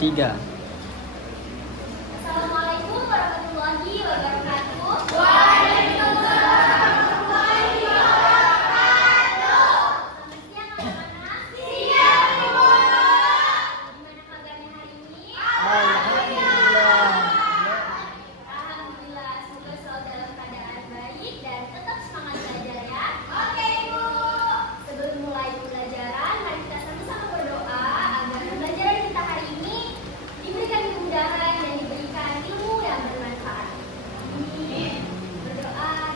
3. Assalamualaikum warahmatullahi wabarakatuh. Waalaikumsalam warahmatullahi wabarakatuh. Selamat siang anak-anak. Siang Ibu. Gimana kabarnya hari ini? Alhamdulillah. Alhamdulillah. Semoga selalu dalam keadaan baik dan tetap semangat belajar ya. Oke Ibu. Sebelum mulai pembelajaran, mari kita sama-sama berdoa agar pembelajaran kita hari ini diberikan kemudahan dan diberikan ilmu yang bermanfaat. Amin. Berdoa.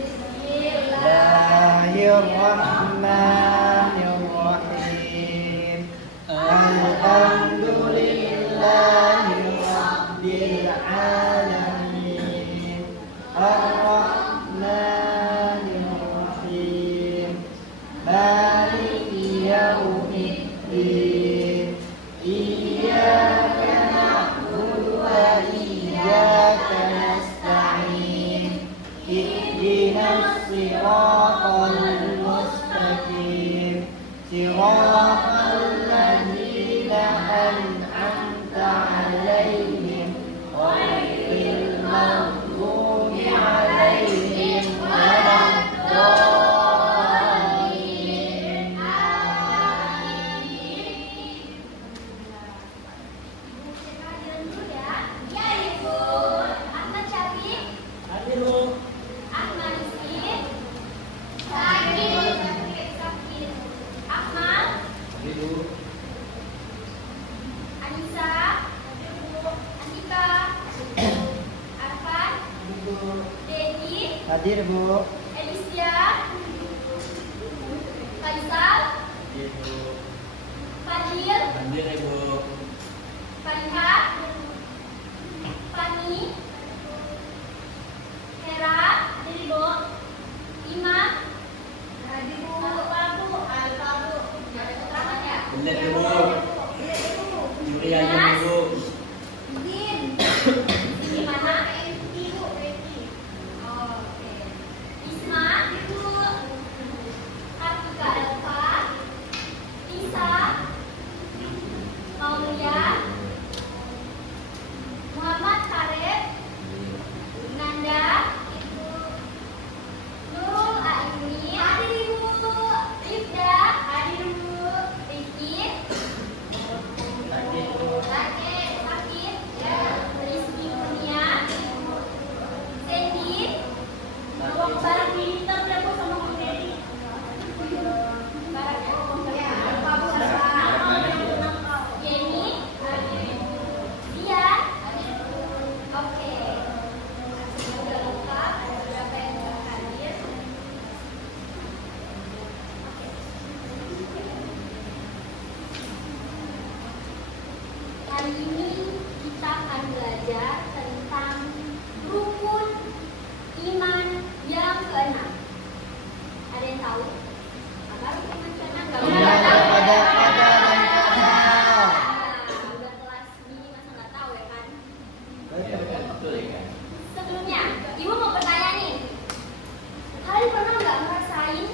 Bismillahirrahmanirrahim. Alhamdulillahi rabbil alamin. Ar-Rahmanir Rahim. Maliki yaumiddin. Iyyaka na'budu wa iyyaka nasta'in. Ihdinas siratal mustaqim. Siratal ladzina an'amta 'alaihim ghairil maghdubi 'alaihim waladdallin. Ibu cek kehadiran dulu ya. Ya Ibu. Ahmad Syafiq. Hadir, Bu. Ahmad Rizky. Sakit. Akmal. Hadir, Bu. Anissa. Andika. Arfan. Dedi. Hadir, Bu. Elisya. Faisal. Hadir, Bu. Fadil. Hadir, Ibu. Fariha. Fani. Hera. Hadir Ibu. Imam. Hadir Bu. Alfa Bu. Gak ada keterangan ya? Bener, Ibu. Iya Ibu. Juri aja, Bu. Din. Di mana? Ibu. Oh, oke. Isma. Ibu. Kartika Elva. Lisa. Maulia. Muhammad Karib. Nanda. Ibu. Nurul Aini. Hadir Ibu. Rifda. Hadir Ibu. Rifki. Hadir, Bu. Sakit. Sakit. Ya. Rizky Kurnia. Sandy. Bawa barang pinter deh Bu sama Bang Dedi. Barang ya. Apa Bu? Jenny. Dia. Oke. Sudah lengkap. Ada berapa yang sudah hadir? Hari ini kita akan belajar tentang rukun iman yang keenam. Ada yang tahu? Apa rukun iman keenam? Gak Iya, pada Nah, udah kelas ini masa nggak tahu ya kan? Betul ya. Sebelumnya, Ibu mau bertanya nih. Kalian pernah nggak ngerasain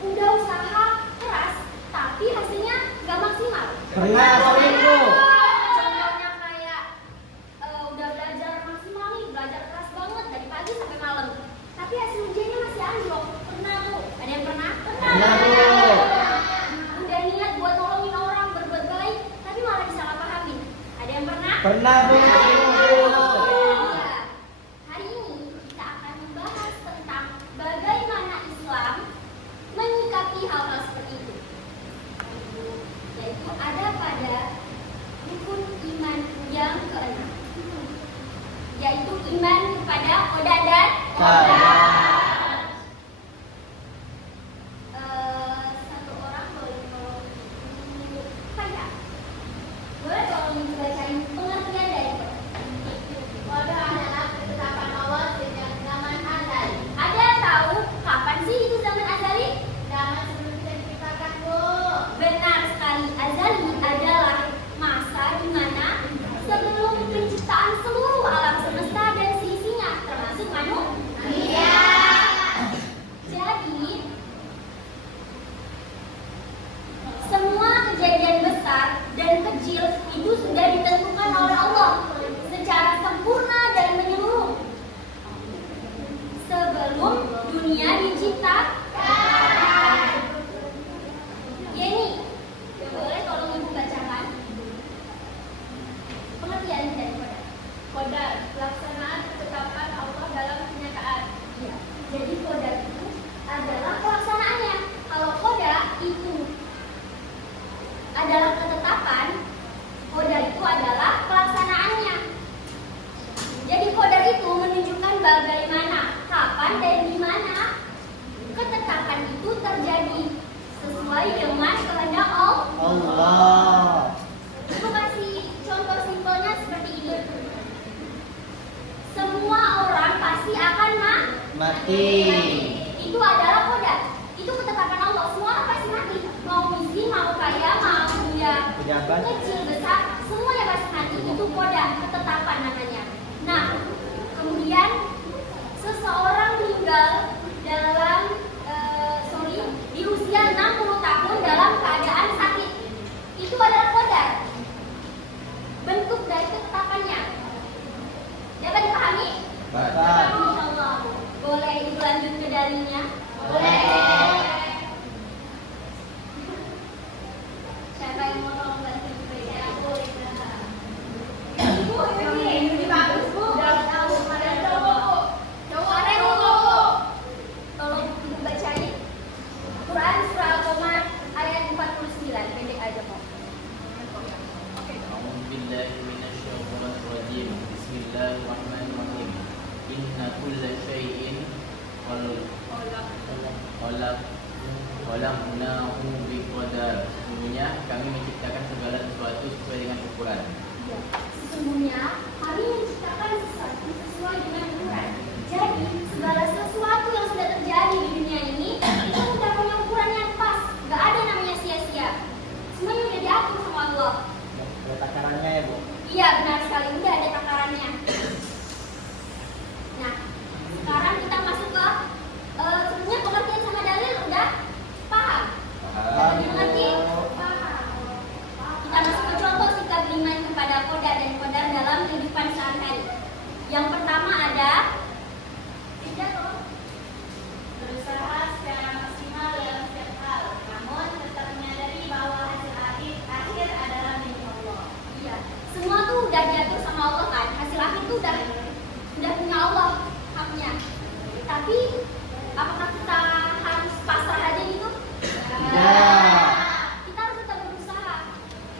udah usaha keras, tapi hasilnya nggak maksimal? Pernah, sering, Bu. Contohnya kayak udah belajar maksimal nih, belajar keras banget dari pagi sampai malam, tapi hasil ujiannya masih anjlok. Pernah tuh? Ada yang pernah? Pernah, Bu. Udah niat buat nolongin orang, berbuat baik, tapi malah disalahpahamin. Ada yang pernah? Pernah, Bu. Iya. Hari ini kita akan membahas tentang bagaimana Islam menyikapi hal-hal seperti itu. Yaitu ada pada rukun iman yang keenam, yaitu iman kepada qada dan qadar. Satu orang boleh tolong saya. Boleh tolong dibacain pengertian dari Qadar, pelaksanaan ketetapan Allah dalam kenyataan. Ya. Jadi qadar itu adalah pelaksanaannya. Kalau qadar itu adalah ketetapan, qadar itu adalah pelaksanaannya. Jadi qadar itu menunjukkan bagaimana, kapan dan di mana ketetapan itu terjadi sesuai dengan kehendak Allah. Aku kasih contoh simpelnya seperti ini. Semua orang pasti akan Mati. Itu adalah qadar. Itu ketetapan Allah. Semua orang pasti mati. Mau miskin, mau kaya, mau dia Pejabat. kecil, besar, semuanya pasti mati. Itu qadar, ketetapan namanya. Nah, kemudian seseorang meninggal dalam di usia 60 tahun dalam keadaan sakit. Itu adalah qadar. Bentuk dari ketetapannya. Dapat dipahami? Dapat. Insyaallah. Boleh ibu lanjut ke dalilnya? Boleh. Siapa yang mau tolong bantu baca? Boleh. Ibu, ini bagus bu. Udah tahu mana cowok. Tolong ibu bacain Quran surah Al-Qamar ayat 49. Pendek aja kok. أعوذ بالله من الشيطان الرجيم بسم الله الرحمن الرحيم إن كل شيء خلقناه بقدر. Sesungguhnya kami menciptakan segala sesuatu sesuai dengan ukuran. Ya, sesungguhnya kami menciptakan sesuatu sesuai dengan ukuran. Jadi segala sesuatu yang sudah terjadi di dunia ini itu sudah punya ukuran yang pas. Gak ada namanya sia-sia. Semuanya udah diatur sama Allah. Ada takarannya ya, Bu? Iya benar sekali, udah ada takarannya. Nah, sekarang kita masuk ke sebenarnya pengertian sama dalil udah paham? Udah dimengerti? Paham. Kita masuk ke contoh sikap beriman kepada qadar dan qadar dalam kehidupan sehari-hari. Yang pertama ada berusaha secara maksimal dalam setiap hal, namun tetap menyadari bahwa hasil akhir adalah milik Allah. Iya, semua tuh udah diatur sama Allah kan. Hasil akhir tuh udah punya Allah haknya. Tapi apakah kita harus pasrah aja gitu? Tidak. Kita harus tetap berusaha.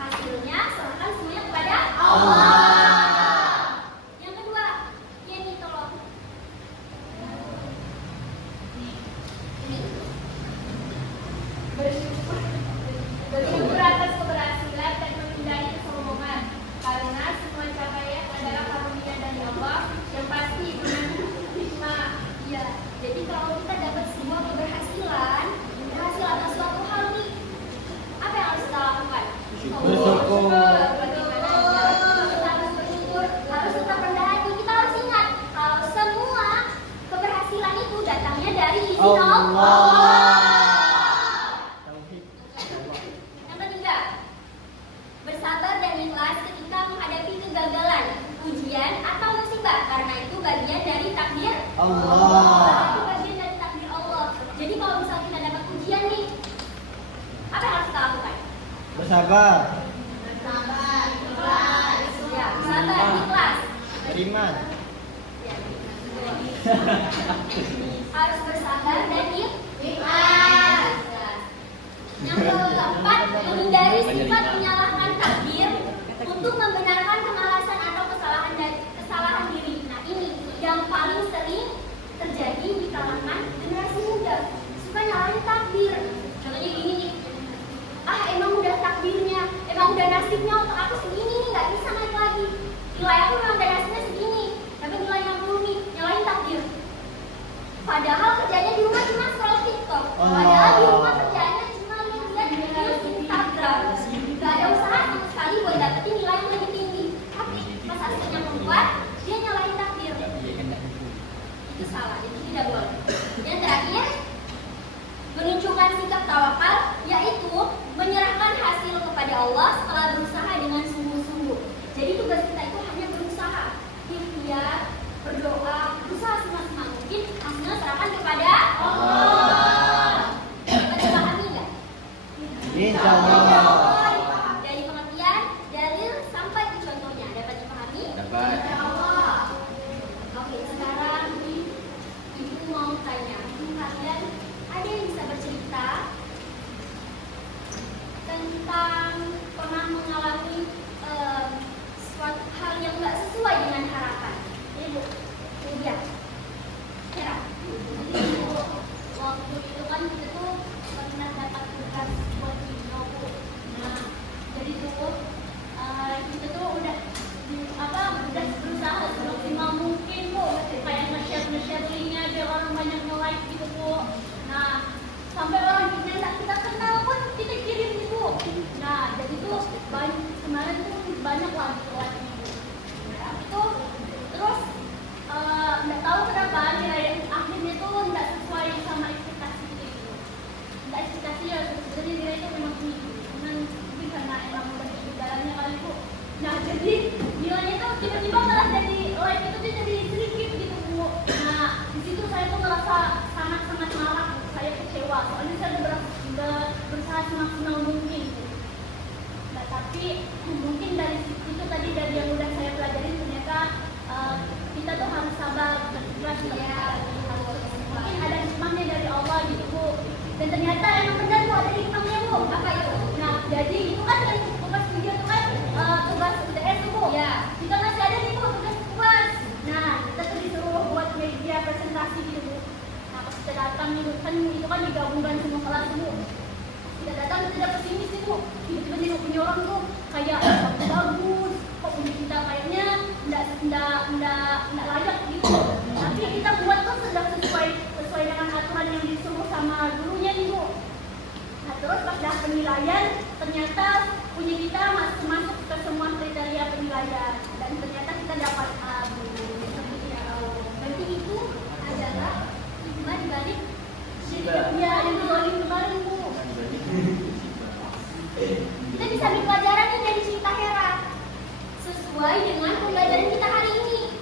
Hasilnya serahkan semuanya kepada Allah. Yang kedua, Yeni tolong. Ini. Bersyukur atas keberhasilan dan menghindari kesombongan, karena semua capaian adalah karunia dari Allah yang pasti dengan hikmah. Iya, jadi kalau kita dapat sebuah keberhasilan atas suatu hal nih, apa yang harus kita lakukan? Bersyukur. Kita harus bersyukur, harus tetap rendah hati. Kita harus ingat kalau semua keberhasilan itu datangnya dari izin Allah. Yang ketiga, bersabar dan ikhlas ketika menghadapi kegagalan, ujian atau musibah, karena itu bagian dari takdir Allah. Itu bagian dari takdir Allah. Jadi kalau misalnya kita dapat ujian nih, apa yang harus kita lakukan? Bersabar. Ya, bersabar, ikhlas. Beriman. Harus bersabar dan ikhlas. Yang keempat, menghindari sifat menyalahkan takdir untuk membenarkan kemalasan atau kesalahan diri. Nah ini yang paling sering terjadi di kalangan generasi muda. Suka nyalahin takdir. Contohnya gini nih, emang udah takdirnya, emang udah nasibnya untuk aku segini nih, nggak bisa naik lagi. Nilai aku memang udah nasibnya segini, tapi nilai 60 nih, nyalahin takdir. Padahal kerjanya di rumah cuma scroll TikTok. Padahal di rumah kerjanya cuma lihat video Instagram. Gak ada usaha sama sekali buat dapetin nilai yang lebih tinggi. Tapi pas hasilnya membuat, dia nyalahin takdir. Itu salah, itu tidak boleh. Yang terakhir, menunjukkan sikap tawakal, yaitu menyerahkan hasil kepada Allah setelah berusaha dengan sungguh-sungguh. Jadi tugas kita itu hanya berusaha, ikhtiar, berdoa, berusaha semaksimal mungkin, hasilnya serahkan kepada Allah. Kita banyak lah gitu lagi. Itu terus nggak tahu kenapa nilai akhirnya tuh nggak sesuai sama ekspektasi gitu. Nggak ekspektasi ya sebenarnya nilai itu memang tinggi, cuman mungkin karena emang udah di dalamnya kali Bu. Nah jadi nilainya tuh tiba-tiba malah jadi like itu tuh jadi sedikit gitu Bu. Nah di situ saya tuh merasa sangat marah, saya kecewa soalnya saya udah berusaha semaksimal mungkin. Nah tapi mungkin dari itu tadi dari yang udah saya pelajarin ternyata kita tuh harus sabar dan ikhlas ya. Mungkin ada hikmahnya dari Allah gitu Bu. Dan ternyata emang benar Bu ada hikmahnya Bu. Apa itu? Nah jadi itu kan yang tugas video itu kan tugas UTS tuh Bu. Ya. Kita masih ada nih Bu tugas. Nah kita tuh disuruh buat media presentasi gitu Bu. Nah pas kita datang itu kan digabungkan semua kelas Bu. Kita datang kita pesimis nih Bu. Tiba-tiba nih punya orang tuh kayak bagus. Kok punya kita kayaknya nggak layak gitu. Tapi kita buat tuh sudah sesuai dengan aturan yang disuruh sama gurunya nih Bu. Nah terus pas dah penilaian ternyata punya kita masuk ke semua kriteria penilaian dan ternyata kita dapat A Bu. Berarti itu adalah hikmah dibalik ya yang dilakukan kemarin Bu. Kita bisa ambil pelajaran nih dari cerita Hera sesuai dengan pembelajaran kita hari ini.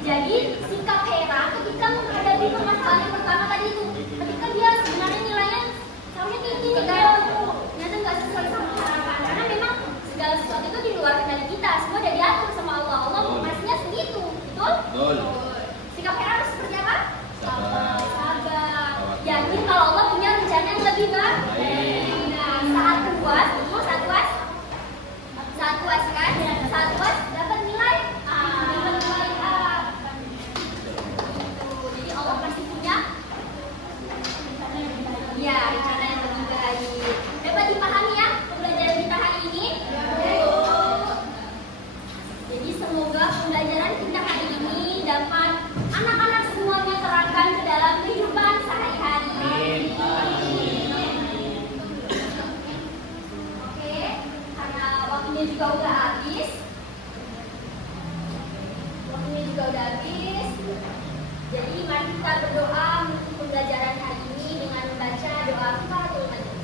Jadi sikap Hera ketika menghadapi permasalahan yang pertama tadi itu, ketika dia sebenarnya nilainya seharusnya tinggi nih ternyata nggak sesuai sama harapan karena memang segala sesuatu itu di luar kendali kita, semua udah diatur sama Allah. Allah ngasihnya segitu, betul? Betul. Sikap Hera harus seperti apa? Sabar. Yakin kalau Allah punya rencana yang lebih baik. Nah, saat puas kan? Saat puas dapat nilai A. Gitu. Jadi Allah pasti punya rencana yang lebih baik. Dapat dipahami ya pembelajaran kita hari ini? Jadi semoga pembelajaran kita hari ini dapat anak-anak semuanya terapkan ke dalam kehidupan sehari-hari. Oke, karena waktunya juga udah habis. Jadi mari kita berdoa untuk pembelajaran hari ini dengan membaca doa kifaratul majlis.